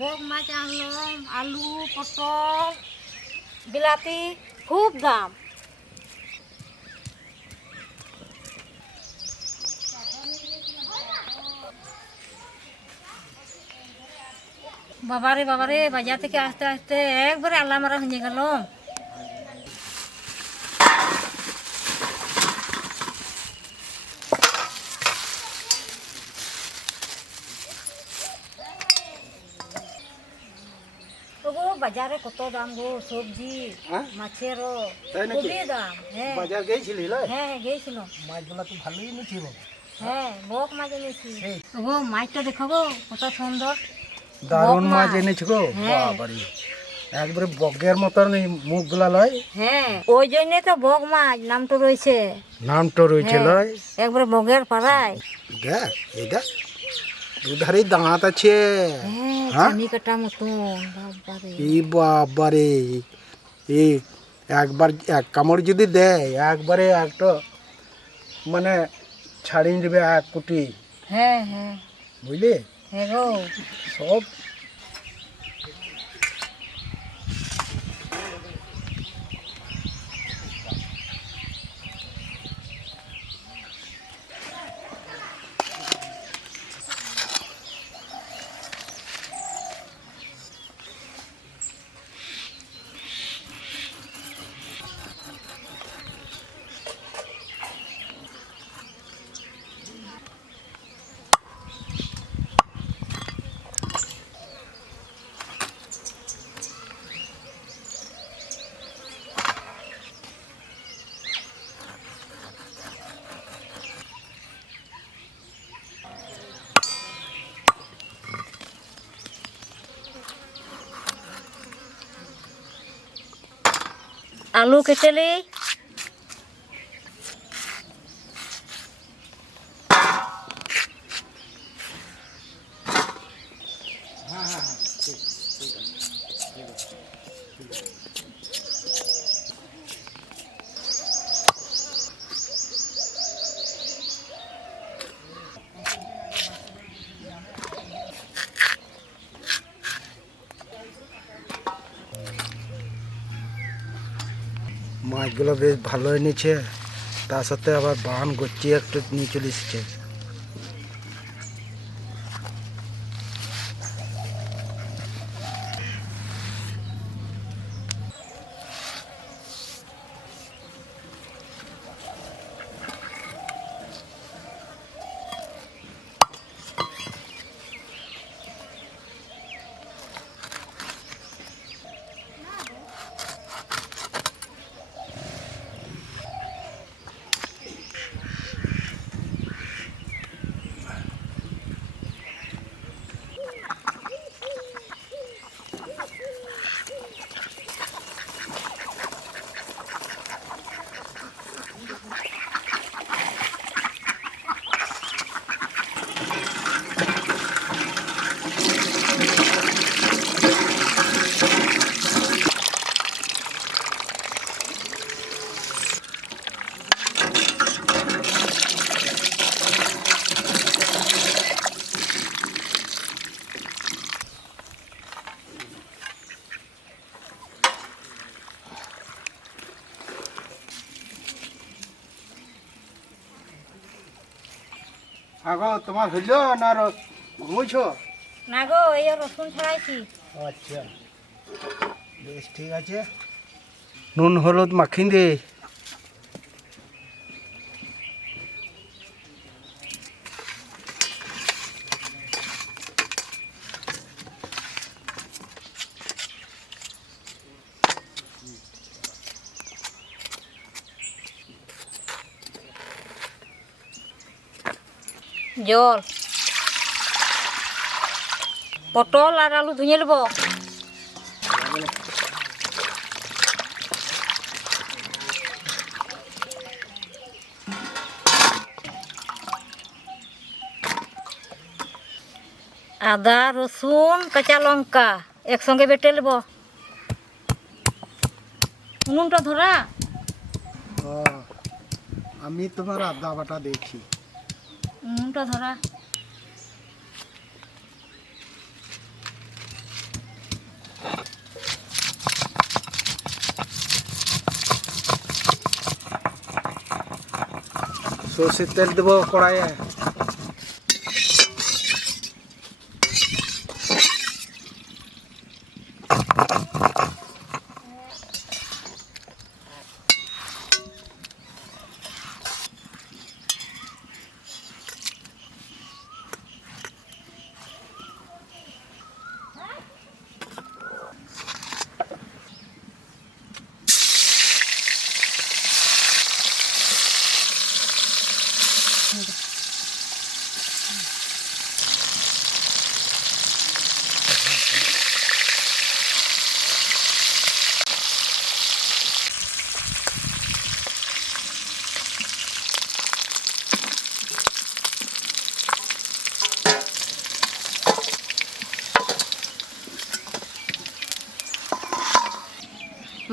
বক মাছ আনলাম, আলু, পটল, বিলাতি, খুব দাম। বাবারে বাবারে, বাজার থেকে আসতে আসতে একবারে আল্লামারা হয়ে গেল। তবু বাজারে কত দাম গো সবজি মাছেরও খুবই দাম। হ্যাঁ বাজার গেছিলি? হ্যাঁ গেছিল। মাছগুলো তো ভালোই নিচ্ছিল। হ্যাঁ বক মাছ এনেছি। গো মাছটা দেখো গো কত সুন্দর, দারুণ মাছ এনেছি গো। বাবারে, একবারে বগের মতন এই মুখগুলা লয়। হ্যাঁ ওই জন্যই তো বক মাছ নামটা রয়েছে। নামটা রয়েছে লয়, একবারে বগের পাড়ায়। দেখ এই দেখ, দুধারেই দাঁত আছে। হ্যাঁ কাটা মতন। বাবারে, এই একবার এক কামড় যদি দেয় একবারে একটা মানে ছাড়িয়ে দেবে এক কুটি। হ্যাঁ হ্যাঁ বুঝলি? হ্যাঁ গো সব আলু কেটেলি। মাছগুলো বেশ ভালো এনেছে, তার সাথে আবার বান গচ্ছি একটু নিয়ে চলে এসছে। আগো তোমার হইল না ঘুমোইছ? না গো এই রসুন ছড়াইছি। আচ্ছা বেশ ঠিক আছে, নুন হলুদ মাখিন দে। জল, পটল আর আলু ধুয়ে নেব। আদা রসুন কাঁচা লঙ্কা একসঙ্গে বেটে নেব। উনুনটা ধরা। আমি তোমার আদা বাটা দেখি। উনুনটা ধরা। সর্ষের তেল দেবো কড়াইয়ে।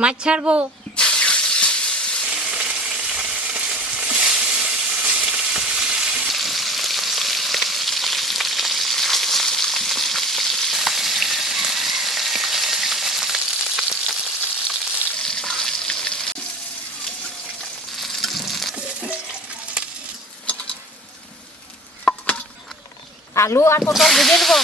মাছ ছাড়বো। আলু আর পটল ভেজে দেবো।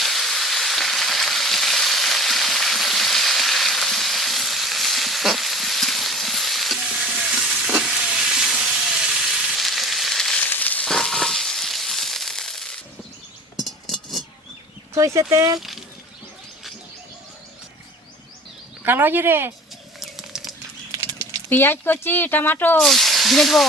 সরষের তেল, কালো জিরে, পেঁয়াজ কুচি, টমাটো দিয়ে দেবো।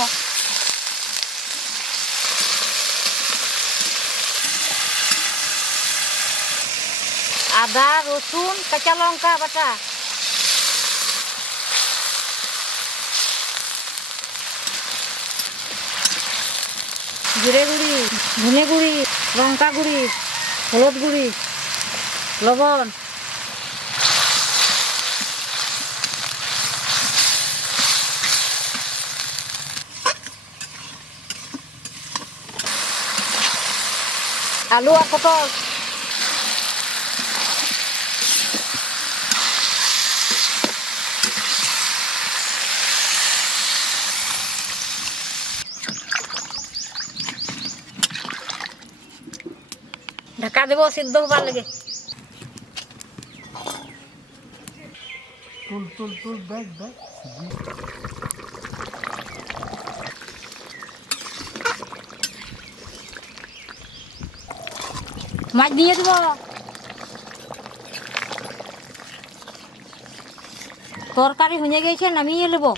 আদা, রসুন, কাঁচা লঙ্কা বাটা, জিরে গুঁড়ি, ধনে গুঁড়ি, লঙ্কা গুঁড়ি, হলুদ গুঁড়ি, লবণ, আলু আর পটল, ঢাকা দেবো সিদ্ধ হবার লাগে। তুল তুল তুল দেখ দেখ। মাছ দিয়ে দেবো। তরকারি হয়ে গেছে, নামিয়ে নেবো।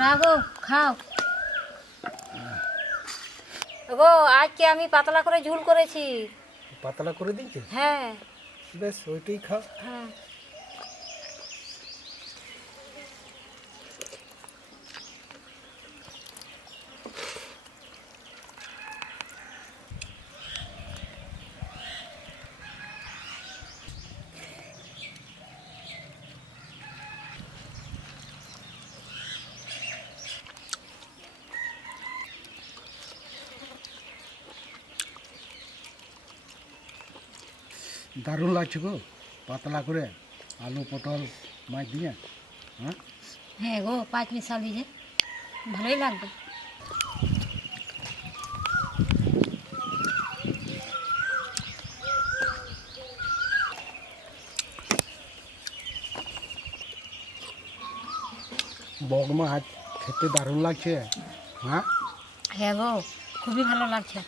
লাগো খাও। গো আজকে আমি পাতলা করে ঝুল করেছি। পাতলা করে দিয়েছে? হ্যাঁ। বেশ, ওইটাই খাও। হ্যাঁ। দারুণ লাগছে গো, পাতলা করে আলু পটল মাছ দিয়ে। হ্যাঁ হ্যাঁ গো, 5 মিশালি যে ভালোই লাগবে। বগ মাছ খেতে দারুণ লাগছে। হ্যাঁ হ্যাঁ গো, খুবই ভালো লাগছে।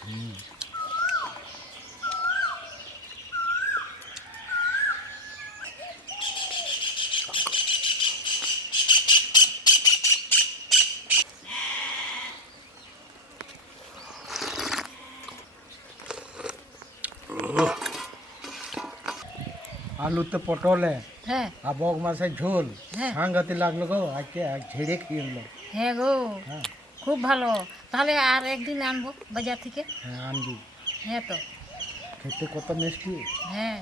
আলুতে পটলে হ্যাঁ। আর বগ মাছের ঝোল হ্যাঁ। সাংঘাতি লাগলো গো, আজকে এক ঝেড়ে খেয়ে নিলো। হ্যাঁ গো, হ্যাঁ খুব ভালো। তাহলে আর একদিন আনবো বাজার থেকে। হ্যাঁ আনবি। হ্যাঁ তো। খেতে কত মিষ্টি। হ্যাঁ।